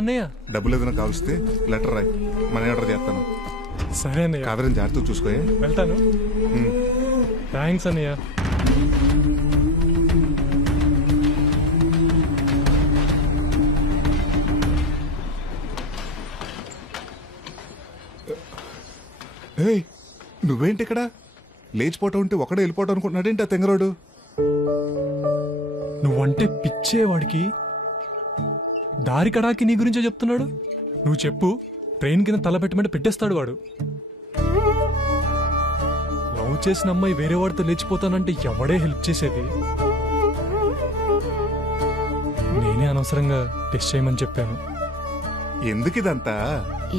అన్నయ్య డబ్బులు ఏదైనా కావలిస్తే లెటర్ రాయి, మనీ ఆర్డర్ చేస్తాను. సరే అన్నయ్య. కావేరిని జాగ్రత్తగా చూసుకోయే. వెళ్తాను. థ్యాంక్స్ అన్నయ్య. ఏయ్, నువ్వేంటి ఇక్కడ? లేచిపోవటం ఉంటే ఒకడే వెళ్ళిపోవటం అనుకుంటున్నాడేంటి ఆ తెంగరోడు? నువ్వంటే పిచ్చేవాడికి దారి కడాకి నీ గురించే చెప్తున్నాడు. నువ్వు చెప్పు, ట్రైన్ కింద తల పెట్టమంటే పెట్టేస్తాడు వాడు. లవ్ చేసిన అమ్మాయి వేరే వాడితో లేచిపోతానంటే ఎవడే హెల్ప్ చేసేది? నేనే అనవసరంగా టెస్ట్ చేయమని చెప్పాను. ఎందుకు ఇదంతా?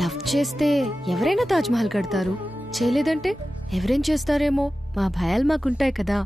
లవ్ చేస్తే ఎవరైనా తాజ్ మహల్ కడతారు, చేయలేదంటే ఎవరేం చేస్తారేమో మా భయాలు మాకుంటాయి కదా.